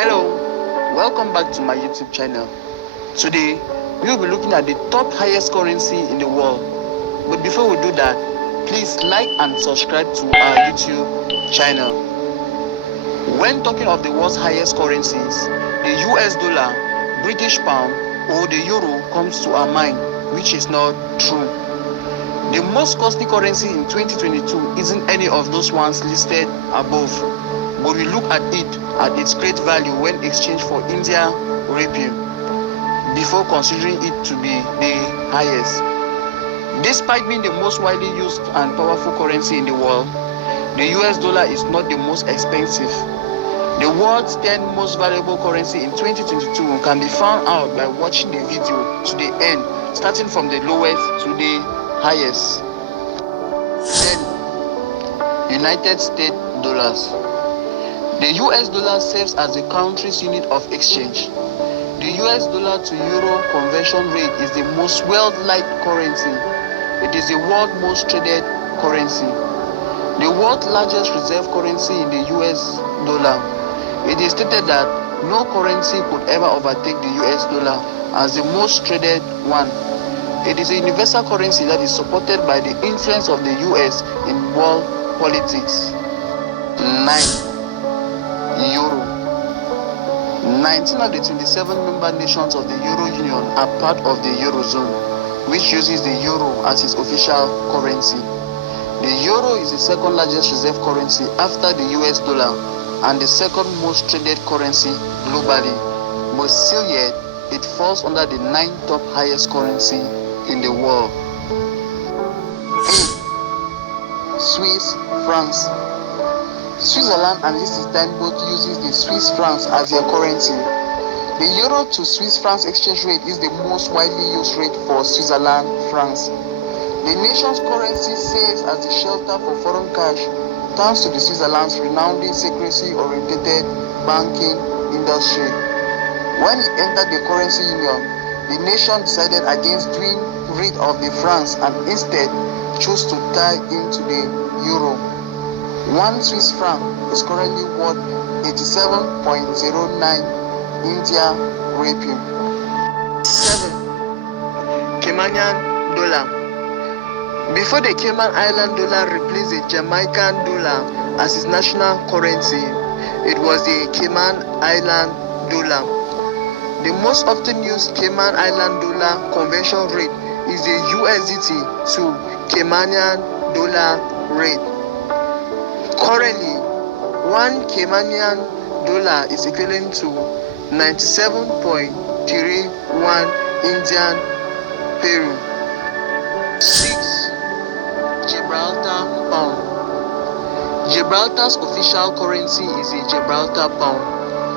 Hello, welcome back to my YouTube channel. Today, we will be looking at the top highest currency in the world. But before we do that, please like and subscribe to our YouTube channel. When talking of the world's highest currencies, the US dollar, British pound, or the euro comes to our mind, which is not true. The most costly currency in 2022 isn't any of those ones listed above, but we look at it at its great value when exchanged for India rupee before considering it to be the highest. Despite being the most widely used and powerful currency in the world, the US dollar is not the most expensive. The world's 10 most valuable currency in 2022 can be found out by watching the video to the end, starting from the lowest to the highest. 10. United States dollars. The US dollar serves as the country's unit of exchange. The US dollar to euro conversion rate is the most world-liked currency. It is the world's most traded currency. The world's largest reserve currency in the US dollar. It is stated that no currency could ever overtake the US dollar as the most traded one. It is a universal currency that is supported by the influence of the US in world politics. 9. Euro. 19 of the 27 member nations of the Euro Union are part of the Eurozone, which uses the euro as its official currency. The euro is the second largest reserve currency after the US dollar and the second most traded currency globally, but still yet it falls under the 9th top highest currency in the world. 8. Swiss francs. Switzerland and Liechtenstein both uses the Swiss francs as their currency. The euro to Swiss francs exchange rate is the most widely used rate for Switzerland francs. The nation's currency serves as the shelter for foreign cash thanks to the Switzerland's renowned secrecy-oriented banking industry. When it entered the currency union, the nation decided against doing rid of the francs and instead chose to tie into the euro. 1 Swiss franc is currently worth 87.09 India rupee. 7. Cayman dollar. Before the Cayman Island dollar replaced the Jamaican dollar as its national currency, it was the Cayman Island dollar. The most often used Cayman Island dollar conversion rate is the USDT to Caymanian dollar rate. Currently, 1 Caymanian dollar is equivalent to 97.31 Indian Peru. 6. Gibraltar pound. Gibraltar's official currency is the Gibraltar pound,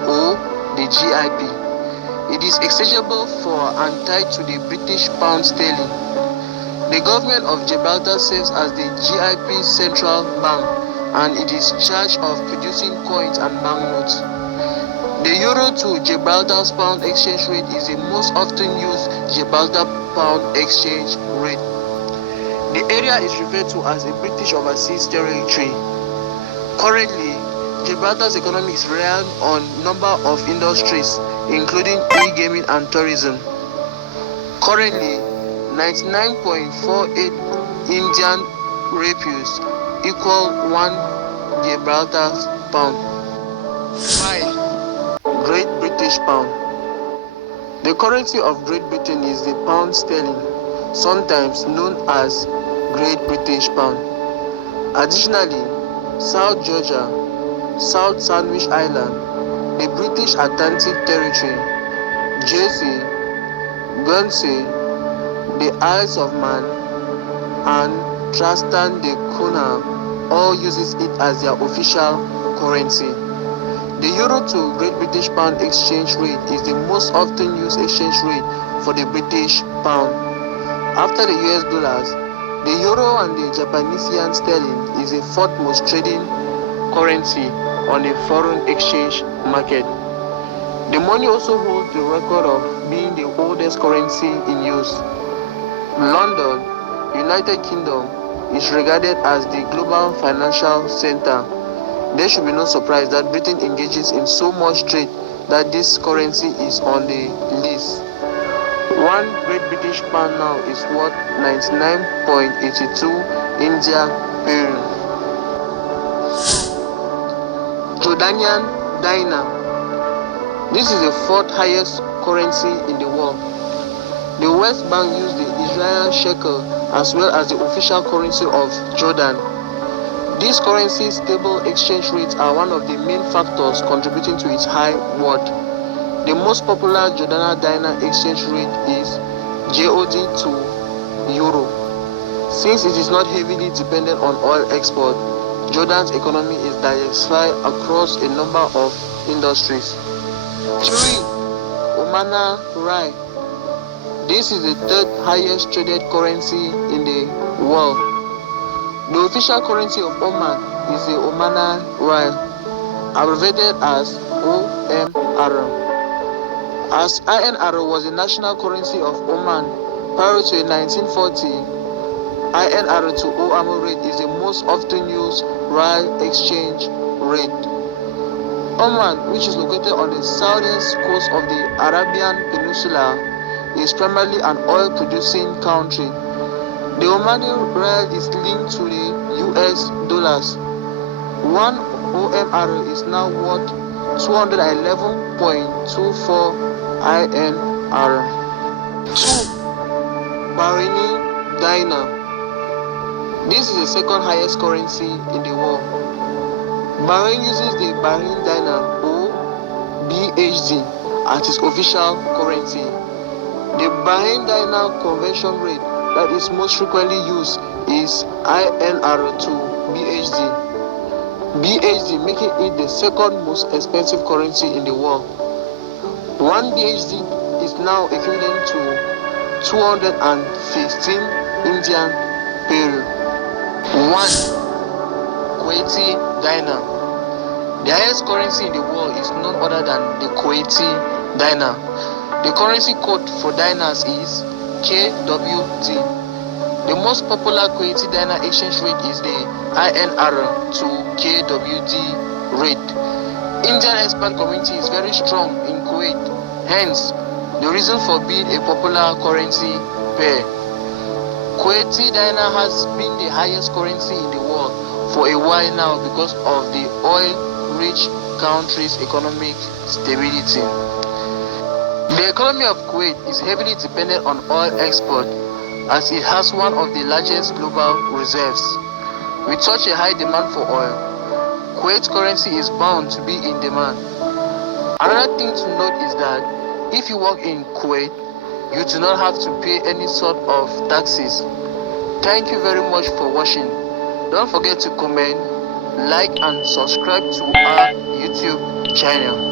or the GIP. It is exchangeable for and tied to the British pound sterling. The government of Gibraltar serves as the GIP central bank, and it is charged of producing coins and banknotes. The euro to Gibraltar's pound exchange rate is the most often used Gibraltar pound exchange rate. The area is referred to as a British Overseas Territory. Currently, Gibraltar's economy is reliant on a number of industries, including e-gaming and tourism. Currently, 99.48 Indian rupees equal 1 Gibraltar pound. 5. Great British pound. The currency of Great Britain is the pound sterling, sometimes known as Great British pound. Additionally, South Georgia, South Sandwich Island, the British Atlantic Territory, Jersey, Guernsey, the Isles of Man, and Tristan da Cunha all uses it as their official currency. The euro to Great British pound exchange rate is the most often used exchange rate for the British pound. After the US dollars, the euro and the Japanese yen sterling is the fourth most trading currency on the foreign exchange market. The money also holds the record of being the oldest currency in use. London, United Kingdom, is regarded as the global financial center. There should be no surprise that Britain engages in so much trade that this currency is on the list. One Great British pound now is worth 99.82 India Peru. Jordanian dinar. This is the fourth highest currency in the world. The West Bank used the Israeli shekel as well as the official currency of Jordan. These currencies' stable exchange rates are one of the main factors contributing to its high worth. The most popular Jordanian dinar exchange rate is JOD to Euro. Since it is not heavily dependent on oil export, Jordan's economy is diversified across a number of industries. 3. Oman Rial. This is the third highest traded currency in the world. The official currency of Oman is the Oman Rial, abbreviated as OMR. As INR was the national currency of Oman prior to 1940, INR to OMR rate is the most often used Rial exchange rate. Oman, which is located on the southern coast of the Arabian Peninsula, is primarily an oil-producing country. The Omani Rial is linked to the US dollars. One OMR is now worth 211.24 INR. 2. Bahraini dinar. This is the second highest currency in the world. Bahrain uses the Bahrain dinar or BHD as its official currency. The Bahrain dinar conversion rate that is most frequently used is INR to BHD. BHD making it the second most expensive currency in the world. One BHD is now equivalent to 215 Indian Peru. 1. Kuwaiti dinar. The highest currency in the world is none other than the Kuwaiti dinar. The currency code for dinars is KWD. The most popular Kuwaiti dinar exchange rate is the INR to KWD rate. Indian expat community is very strong in Kuwait, hence the reason for being a popular currency pair. Kuwaiti dinar has been the highest currency in the world for a while now because of the oil-rich country's economic stability. The economy of Kuwait is heavily dependent on oil export as it has one of the largest global reserves. With such a high demand for oil, Kuwait's currency is bound to be in demand. Another thing to note is that if you work in Kuwait, you do not have to pay any sort of taxes. Thank you very much for watching. Don't forget to comment, like and subscribe to our YouTube channel.